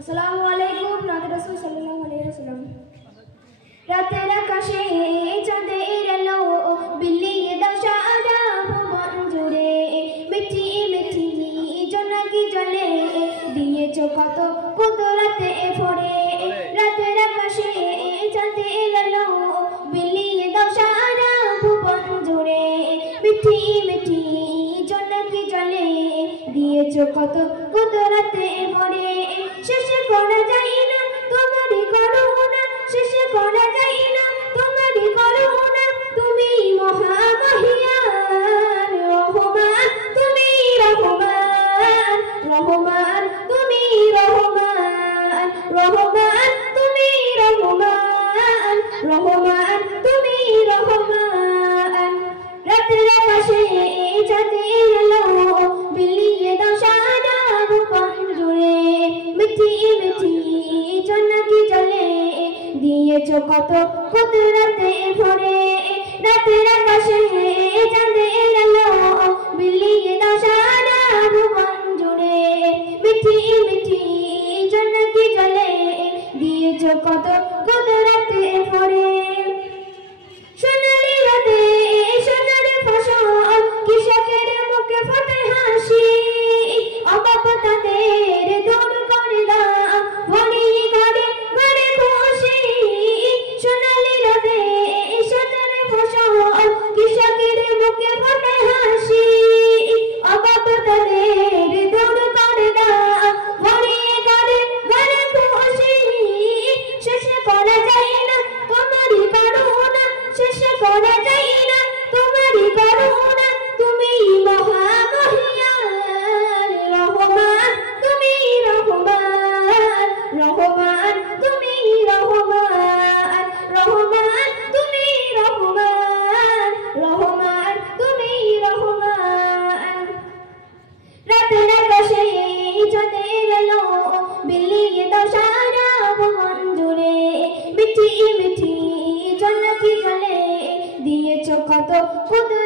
আসসালামু আলাইকুম নাতে রাসূল সাল্লাল্লাহু আলাইহি ওয়াসাল্লাম। রাতের আকাশে চাঁদের আলো বিলিয়ে দাও সারা ভুবন জুড়ে, মিঠি মিঠি জোনাকি জলে দিয়েছো কত কুদরতে ভরে। রাতের আকাশে চাঁদের আলো বিলিয়ে দাও সারা ভুবন জুড়ে, মিঠি মিঠি জোনাকি জলে দিয়েছো কত কুদরতে ভরে। শেষ করা যায় না তোমারই করুণা, শেষ করা যায় না তোমারই করুণা, তুমি মহামহিয়ান রহমান, তুমি রহমান রহমান, তুমি রহমান রহমান, তুমি রহমান রহমান, তুমি রহমান। রাতের আকাশে চাঁদের আলো বিলিয়ে দাও সারা ভুবন জুড়ে, মিঠি মিঠি জোনাকি জলে দিয়েছো কত কুদরতে ভরে। রাতের আকাশে চাঁদের আলো বিলিয়ে দাও সারা ভুবন জুড়ে, মিঠি মিঠি জোনাকি জলে দিয়েছো কত কুদরতে ভরে। সোনালি রাতে সোনার ফসল কৃষকের মুখে ফোটে হাসি, অবাক তাদের দূর করে দাও ভরি ঘরে ঘরে খুশি। সোনালি রাতে সোনার ফসল কৃষকের মুখে ফোটে হাসি, অবাক তাদের দূর করে দাও ভরি ঘরে ঘরে খুশি। শেষ করা যায় না তোমারই করুণা, শেষ করা যায় না তোমারই করুণা, তুমি মহামহিয়ান রহমান, তুমি রহমান রহমান, তুমি রহমান রহমান, তুমি রহমান রহমান, তুমি রহমান। রাতের আকাশে চাঁদের আলো বিলিয়ে দাও সারা ভুবন জুড়ে, মিঠি মিঠি জোনাকি জলে দিয়েছো কত কুদরতে